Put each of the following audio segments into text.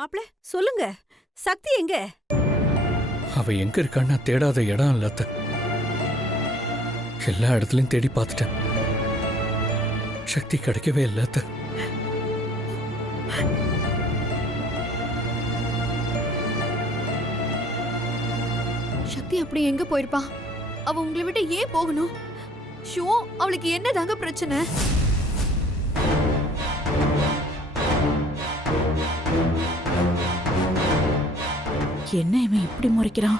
மாப்ள சொல்லுங்க, சக்தி எங்க? அவ எங்க இருக்கான்னு தேடாத இடம் இல்லாத எல்லா இடத்துலயும் தேடி பார்த்துட்டேன். சக்தி கிடைக்கவே இல்லாத. சக்தி அப்படி எங்க போயிருப்பா? அவ உங்களை விட்டு ஏன் போகணும்? ஷோ, அவளுக்கு என்னதாங்க பிரச்சனை? என்ன இவன் இப்படி முறைக்கிறான்?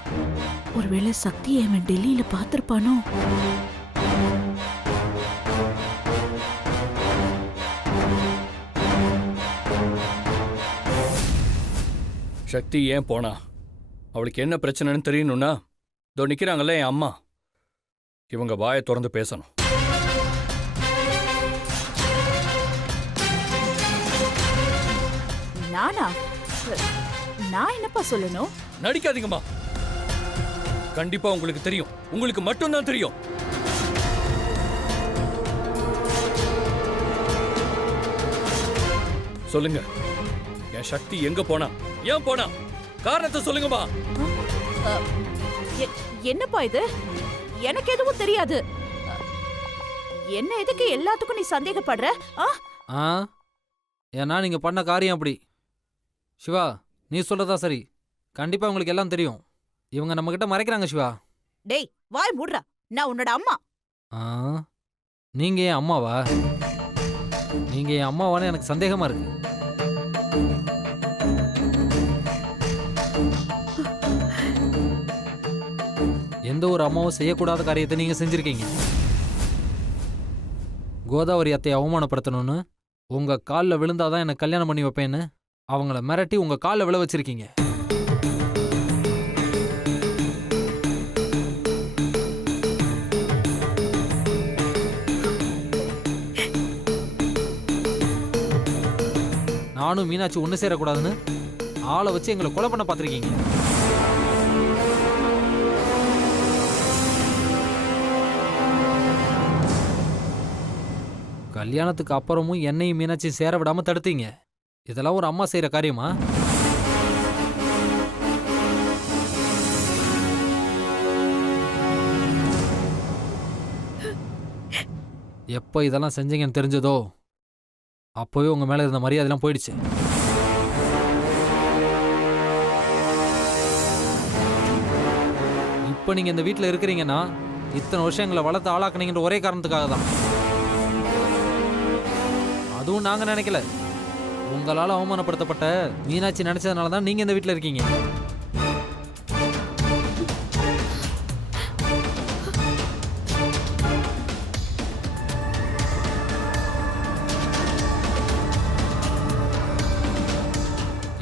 ஒருவேளை சக்தியை இவன் டெல்லியில பாத்திருப்பானோ? சக்தி ஏன் போனா? அவளுக்கு என்ன பிரச்சனைன்னு தெரியணும்னா இதோ நிக்கிறாங்கல்ல என் அம்மா, இவங்க வாயை திறந்து பேசணும். நானா? நான் என்னப்பா சொல்லணும்? நடிக்காதீங்கம்மா. கண்டிப்பா உங்களுக்கு தெரியும், உங்களுக்கு மட்டும்தான் தெரியும். சொல்லுங்க, என் சக்தி எங்க போனா? ஏன் போனா? காரணத்தை சொல்லுங்கம்மா. என்னப்பா இது? எனக்கு எதுவும் தெரியாது. என்ன எதுக்கு எல்லாத்துக்கும் நீ சந்தேகப்படுற? ஏன்னா நீங்க பண்ண காரியம் அப்படி. சிவா, நீ சொல்றதா சரி. கண்டிப்பா உங்களுக்கு எல்லாம் தெரியும். இவங்க நம்ம கிட்ட மறைக்கிறாங்க சிவா. டேய், வாய் மூடுறா. நான் உன்னோட அம்மா. நீங்க என் அம்மாவா? நீங்க என் அம்மாவான்னு எனக்கு சந்தேகமா இருக்கு. எந்த ஒரு அம்மாவும் செய்யக்கூடாத காரியத்தை நீங்க செஞ்சிருக்கீங்க. கோதாவரி அத்தையை அவமானப்படுத்தணும்னு உங்க காலில் விழுந்தாதான் எனக்கு கல்யாணம் பண்ணி வைப்பேன்னு அவங்கள மிரட்டி உங்க காலில் விழ வச்சிருக்கீங்க. நானும் மீனாட்சி ஒன்று சேரக்கூடாதுன்னு ஆளை வச்சு எங்களை கொலை பண்ண பார்த்துருக்கீங்க. கல்யாணத்துக்கு அப்புறமும் என்னையும் மீனாட்சியும் சேர விடாம தடுத்தீங்க. இதெல்லாம் ஒரு அம்மா செய்யற காரியமா? எப்ப இதெல்லாம் செஞ்சீங்கன்னு தெரிஞ்சதோ அப்பவே உங்க மேல இருந்த மரியாதைலாம் போயிடுச்சு. இப்ப நீங்க இந்த வீட்டுல இருக்கிறீங்கன்னா இத்தனை வருஷம் எங்களை வளர்த்து ஆளாக்குனீங்கன்ற ஒரே காரணத்துக்காக தான். அதுவும் நாங்க நினைக்கல. உங்களால அவமானப்படுத்தப்பட்ட மீனாட்சி நினைச்சதுனால தான் நீங்க இந்த வீட்டுல இருக்கீங்க.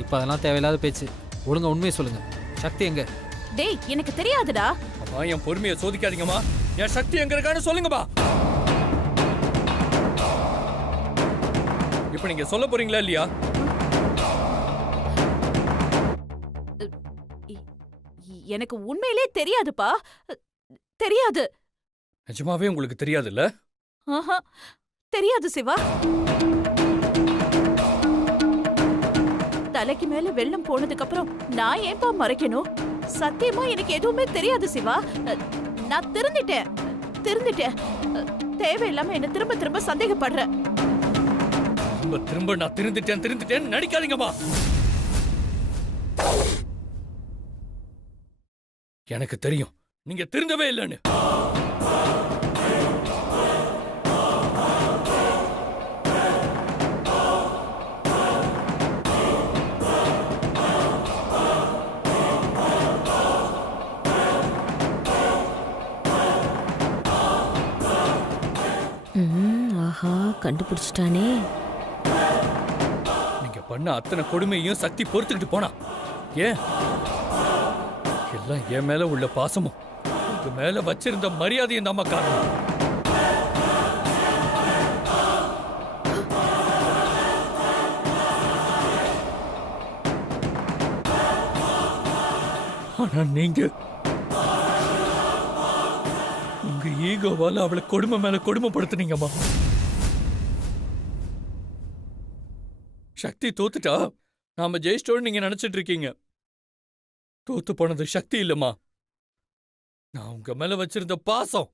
இப்ப அதெல்லாம் தேவையில்லாத பேச்சு. ஒழுங்கா உண்மையை சொல்லுங்க. சக்தி எங்க? டேய், எனக்கு தெரியாதுடா. அம்மா, என் பொறுமையை சோதிக்காதீங்கம்மா. என் சக்தி எங்க இருக்கான்னு சொல்லுங்கம்மா. இப்ப நீங்க சொல்ல போறீங்களா இல்லையா? எனக்கு உண்மையிலே தெரியாதுப்பா. தெரியாது. நிஜமாவே உங்களுக்கு தெரியாதுல்ல? தெரியாது சிவா. தலைக்கு மேல வெள்ளம் போனதுக்கு அப்புறம் நான் ஏன்பா மறைக்கணும்? சத்தியமா எனக்கு எதுவுமே தெரியாது சிவா. நான் திருந்திட்டேன். தேவையில்லாம என்ன திரும்ப திரும்ப சந்தேகப்படுற. திரும்ப நான் திருந்துட்டேன் நடிக்காதீங்கம்மா. எனக்கு தெரியும் நீங்க திருந்தவே இல்லைன்னு. ஆஹா, கண்டுபிடிச்சிட்டானே. நீங்க பண்ண அத்தனை கொடுமையும் சக்தி பொறுத்துக்கிட்டு போனா. ஏன்? எல்லாம் என் மேல உள்ள பாசமும் உங்க மேல வச்சிருந்த மரியாதையும் தான் காரணம். ஆனா நீங்க உங்க ஈகோவால அவளை கொடுமை மேல கொடுமைப்படுத்துனீங்கம்மா. சக்தி தோத்துட்டா, நாம ஜெயிச்சிட்டோம்னு நீங்க நினைச்சிட்டு இருக்கீங்க. தோத்து போனது சக்தி இல்லம்மா, நான் உங்க மேல வச்சிருந்த பாசம்.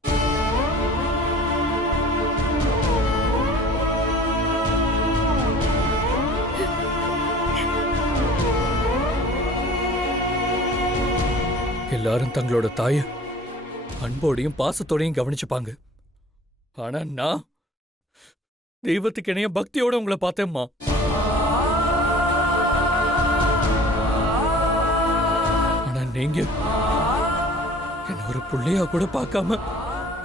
எல்லாரும் தங்களோட தாய அன்போடையும் பாசத்தோடையும் கவனிச்சுப்பாங்க. ஆனா நான் தெய்வத்துக்கு இணைய பக்தியோட உங்களை பார்த்தேம்மா. ஆனா நீங்க என்ன ஒரு புள்ளையா கூட பார்க்காம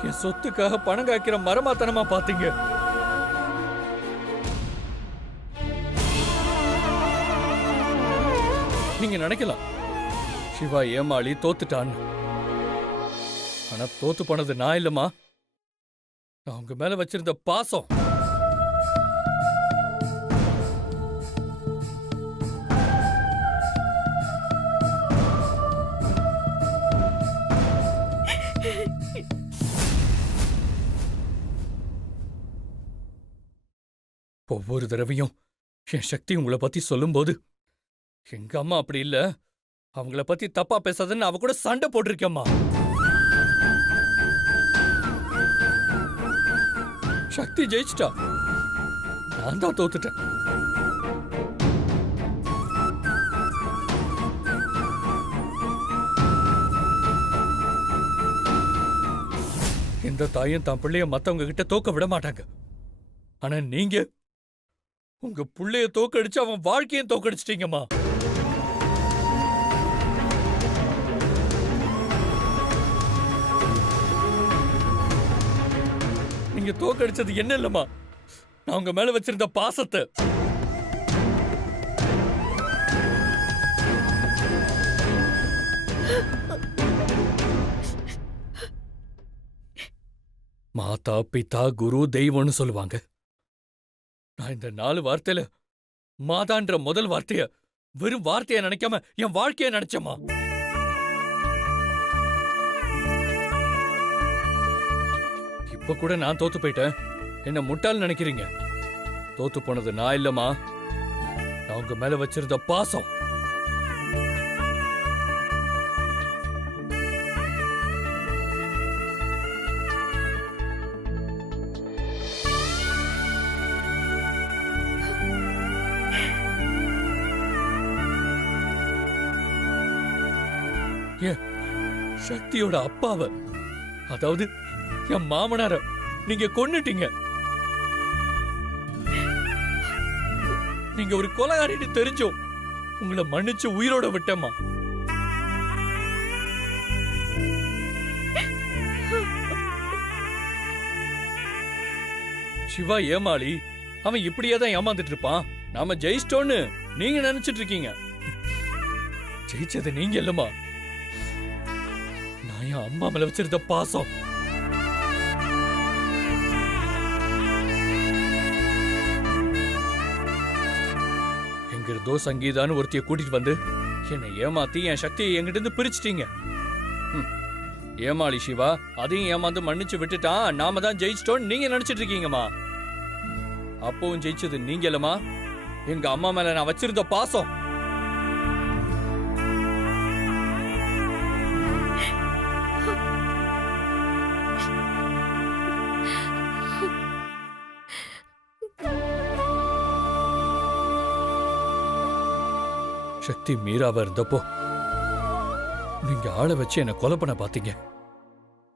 என் சொத்துக்காக பணம் காய்க்கிற மரமாத்தனமா பாத்தீங்க. நீங்க நினைக்கலாம் சிவா ஏமாளி தோத்துட்டான்னு. ஆனா தோத்து போனது நான் இல்லம்மா, நான் உங்க மேல வச்சிருந்த பாசம். ஒவ்வொரு தடவையும் என் சக்தி உங்களை பத்தி சொல்லும்போது எங்க அம்மா அப்படி இல்ல, அவங்கள பத்தி தப்பா பேசாதன்னு அவ கூட சண்டை போட்டிருக்கேம்மா. சக்தி ஜெயிச்சிட்டா, நான் தான் தோத்துட்டேன். இந்த தாயும் தான் பிள்ளைய மத்தவங்க கிட்ட தோக்க விட மாட்டாங்க. ஆனா நீங்க உங்க புள்ளைய தோக்கடிச்சு அவன் வாழ்க்கையும் தோக்கடிச்சிட்டீங்கம்மா. நீங்க தோக்கடிச்சது என்ன இல்லம்மா, நான் உங்க மேல வச்சிருந்த பாசத்தை. மாதா பிதா குரு தெய்வம்னு சொல்லுவாங்க. நான் இந்த 4 வார்த்தையில மாதான்ற முதல் வார்த்தைய வெறும் வார்த்தைய நினைக்காம என் வாழ்க்கைய நினைச்சேம்மா. இப்ப கூட நான் தோத்து போயிட்டேன், என்ன முட்டாள் நினைக்கிறீங்க. தோத்து போனது நான் இல்லம்மா, நான் உங்க மேல வச்சிருந்த பாசம். சக்தியோட அப்பாவ, அதாவது என் மாமனார நீங்க கொன்னுட்டீங்க. நீங்க ஒரு கொலைகாரின்னு தெரிஞ்சோம் உங்களை மன்னிச்சு உயிரோட விட்டேம்மா. சிவா ஏமாளி, அவன் இப்படியே தான் ஏமாந்துட்டு இருப்பான். நாம ஜெயிச்சிட்டோன்னு நீங்க நினைச்சிட்டு இருக்கீங்க. ஜெயிச்சது நீங்க இல்லம்மா, நான் என் அம்மா மேல வச்சிருந்த பாசம். எங்கிருந்தோ சங்கீதான்னு ஒருத்திய கூட்டிட்டு வந்து என்னை ஏமாத்தி என் சக்தியை என்கிட்ட இருந்து பிரிச்சிட்டீங்க. ஏமாளி சிவா அதையும் ஏமாந்து மன்னிச்சு விட்டுட்டான். நாம தான் ஜெயிச்சிட்டோம் நீங்க நினைச்சிட்டு இருக்கீங்கம்மா. அப்பவும் ஜெயிச்சது நீங்க இல்லம்மா, எங்க அம்மா மேல நான் வச்சிருந்த பாசம். சக்தி மீராவா இருந்தப்போ நீங்க ஆளை வச்சு என்ன கொலை பண்ண பாத்தீங்க.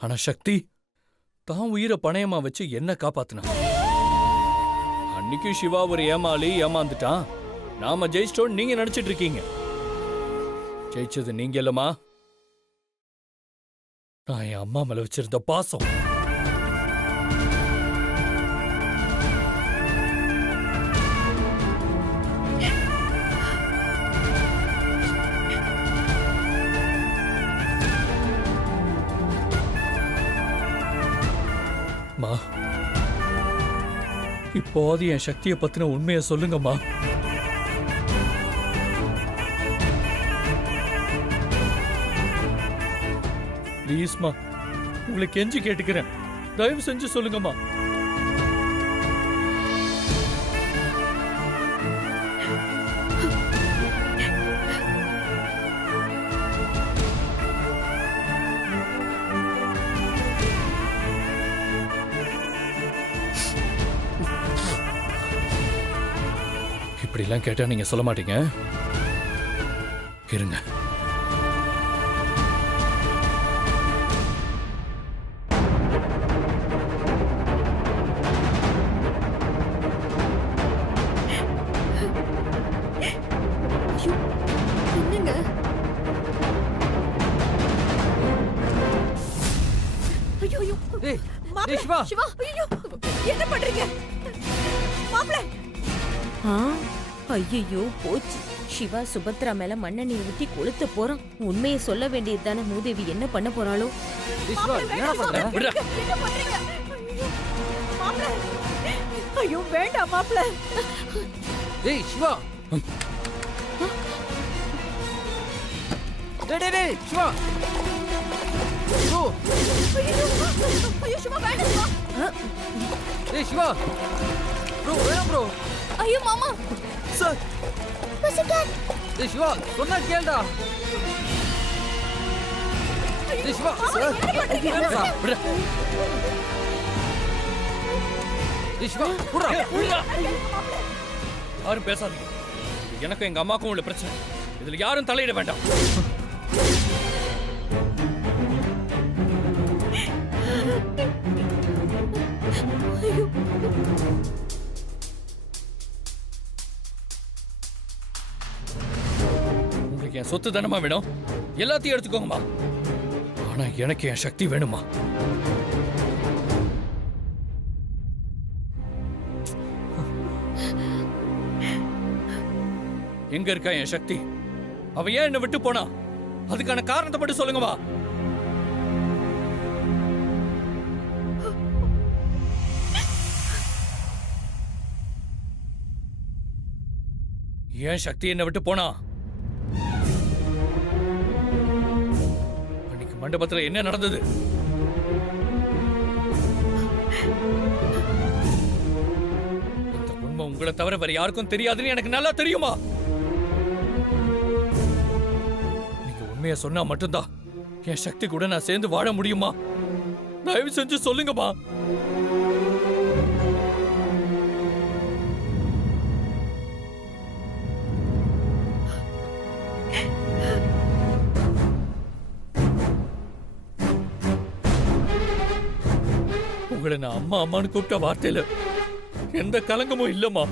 ஆனா சக்தி தான் உயிரை பணயமா வச்சு என்ன காப்பாத்தினா. அன்னைக்கு சிவா ஒரு ஏமாளி ஏமாந்துட்டான், நாம ஜெயிச்சிட்டோம் நீங்க நினைச்சிட்டு இருக்கீங்க. ஜெயிச்சது நீங்க இல்லம்மா, நான் என் அம்மா மேல வச்சிருந்த பாசம். இப்போது என் சக்தியை பத்தின உண்மையை சொல்லுங்கம்மா. ப்ளீஸ்மா, உங்களை கெஞ்சி கேட்டுக்கிறேன், தயவு செஞ்சு சொல்லுங்கம்மா. அப்படிலாம் கேட்டா நீங்க சொல்ல மாட்டீங்க. இருங்க. என்னங்க? ஐயோ ஐயோ டேய் மாப்ள, டேய் சிவா சிவா ஐயோ என்ன பண்றீங்க? மாப்ள ஐயோ போச்சு. சிவா சுபத்ரா மேல மண்ணெண்ணெய் ஊத்தி கொளுத்த போறான். உண்மையை சொல்ல வேண்டியது தானே. மூதேவி என்ன பண்ண போறாளோ? டேய் சிவா என்னடா பண்ற? விடுடா. என்ன பண்றீங்க? ஐயோ மாப்ள. ஐயோ வேண்டாம் மாப்ள. டேய் சிவா டேய் சிவா ப்ரோ ஐயோ ஐயோ சிவா வேண்டாம் சிவா. டேய் சிவா ப்ரோ வேணாம் ப்ரோ. ஐயோ மாமா. சார் டேய் சிவா சொன்னா கேளுடா. டேய் சிவா சார் விடுடா. டேய் சிவா புறா விடுடா. யாரும் பேசாதீங்க. எனக்கும் எங்க அம்மாக்கும் உள்ள பிரச்சனை. இதுல யாரும் தலையிட வேண்டாம். உங்களுக்கு என் சொத்து தானமா வேணும்? எல்லாத்தையும் எடுத்துக்கோங்கம்மா. ஆனா எனக்கு என் சக்தி வேணுமா? எங்க இருக்கா என் சக்தி? அவ ஏன் என்ன விட்டு போனா? அதுக்கான காரணத்தை மட்டும் சொல்லுங்கம்மா. ஏன் சக்தி என்ன விட்டு போனா? அன்னைக்கு மண்டபத்துல என்ன நடந்தது? இந்த உண்மை உங்களை தவிர வேற யாருக்கும் தெரியாதுன்னு எனக்கு நல்லா தெரியுமா? நீங்க உண்மையை சொன்னா மட்டும்தான் என் சக்தி கூட நான் சேர்ந்து வாழ முடியுமா? தயவு செஞ்சு சொல்லுங்கம்மா. உங்களை நான் அம்மா அம்மான்னு கூப்பிட்ட வார்த்தையில எந்த கலங்கமும் இல்லம்மா.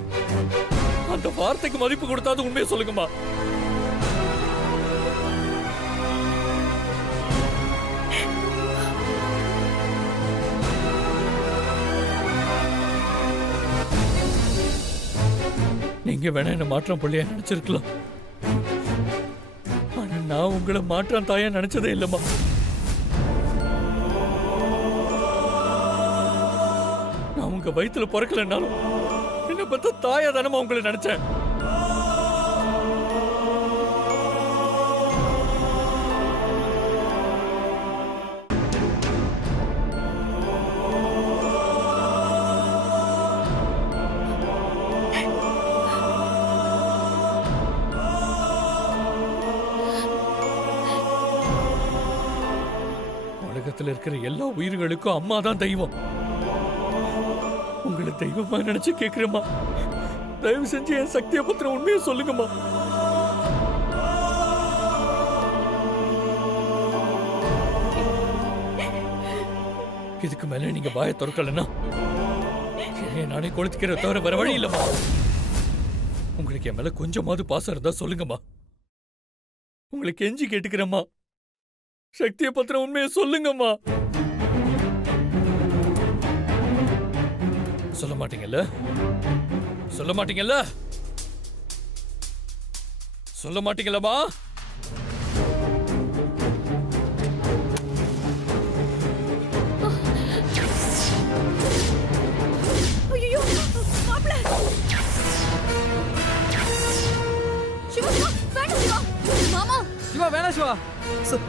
அந்த வார்த்தைக்கு மதிப்பு கொடுத்தாது உண்மையை சொல்லுங்கம்மா. நீங்க வேணா என்ன மாற்றம் பிள்ளையா நினைச்சிருக்கலாம். ஆனா நான் உங்களை மாற்றம் தாயா நினைச்சதே இல்லம்மா. நான் உங்க வயித்துல பிறக்கலன்னாலும் என்ன பத்த தாயா தானமா உங்களை நினைச்சேன். உலகத்துல இருக்கிற எல்லா உயிர்களுக்கும் அம்மா தான் தெய்வம். உங்களை தெய்வமா நினைச்சு கேக்குறேம்மா. தயவு செஞ்சு என் சக்தியை பத்தின உண்மையை சொல்லுங்கம்மா. இதுக்கு மேல நீங்க வாயை திறக்கலன்னா என்னைய நானே கொளுத்திக்கிற தவிர வேற வழி இல்லம்மா. உங்களுக்கு என் மேல கொஞ்சமாவது பாசம் இருந்தா சொல்லுங்கம்மா. உங்களுக்கு கெஞ்சி கேட்டுக்கிறேம்மா. சக்தியை பத்தின உண்மையை சொல்லுங்கம்மா. சொல்ல மாட்டீங்கல்ல? சொல்ல மாட்டீங்கல்ல? சொல்ல மாட்டீங்களா? ஐயோ மாப்ள. சிவா சிவா வேண்டாம் சிவா. மாமா சிவா வேணாம் சிவா. சிவா.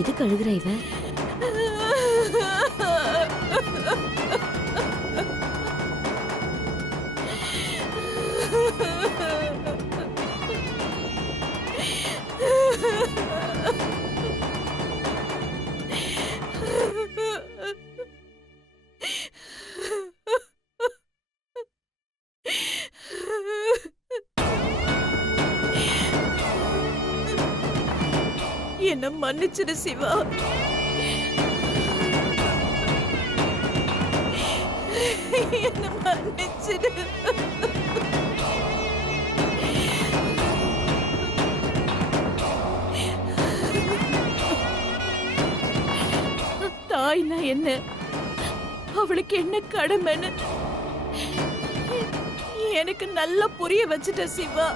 எதுக்கு அழுகுற இவ? என்ன மன்னிச்சிடு சிவா. என்ன மன்னிச்சிடு. தாய்னா என்ன, அவளுக்கு என்ன கடமைன்னு எனக்கு நல்லா புரிய வச்சுட்ட சிவா.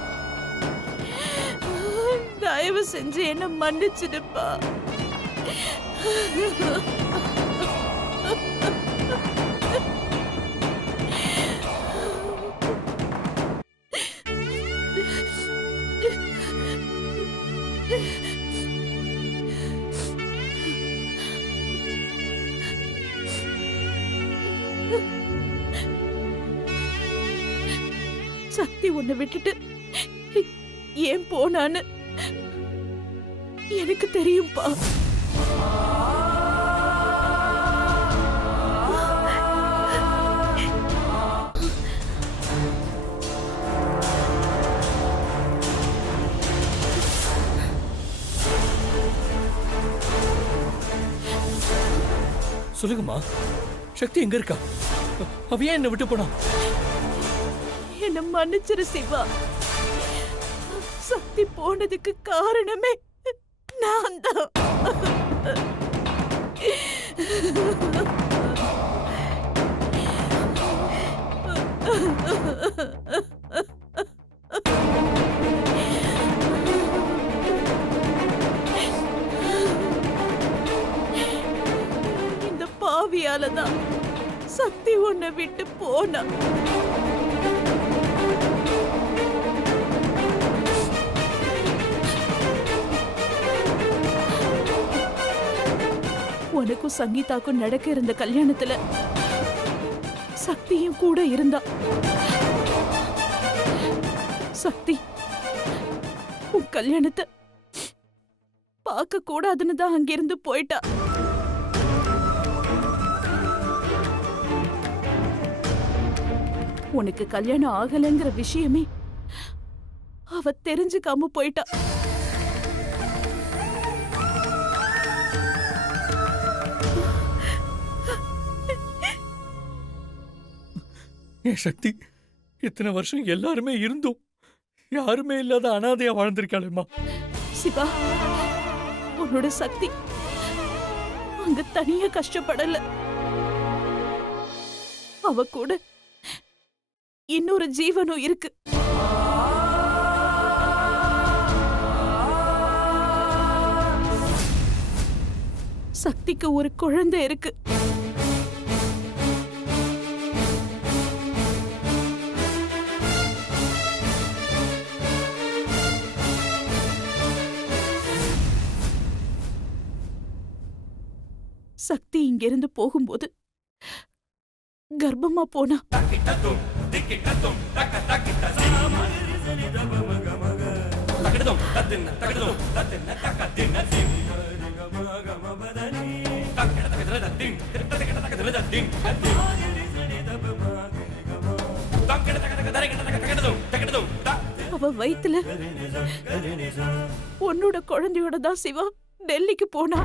தயவு செஞ்சு என்ன மன்னிச்சிடுப்பா. சக்தி உன்னை விட்டுட்டு ஏன் போனான்னு எனக்கு தெரியும்பா. சொல்லுங்கம்மா, சக்தி எங்க இருக்கா? அவ ஏன் என்ன விட்டு போனா? என்ன மன்னிச்சிரு சிவா. சக்தி போனதுக்கு காரணமே நான் தான். இந்த பாவியாலதான் சக்தி உன்னை விட்டு போனா. உனக்கும் சங்கீதாக்கும் நடக்க இருந்த கல்யாணத்துல சக்தியும் கூட இருந்தா. சக்தி உன் கல்யாணத்தை பார்க்க கூடாதுன்னு தான் அங்கிருந்து போயிட்டா. உனக்கு கல்யாணம் ஆகலைங்கிற விஷயமே அவ தெரிஞ்சுக்காம போயிட்டா. என் சக்தி இத்தனை வருஷம் எல்லாருமே இருந்தும் யாருமே இல்லாத அனாதையா வாழ்ந்திருக்காளேம்மா. சிவா, உன்னோட சக்தி அங்க தனியா கஷ்டப்படல. அவ கூட இன்னொரு ஜீவனும் இருக்கு. சக்திக்கு ஒரு குழந்தை இருக்கு. சக்தி இங்கிருந்து போகும்போது கர்ப்பமா போனா. அவ வயித்துல உன்னோட குழந்தையோட தான் சிவா டெல்லிக்கு போனா.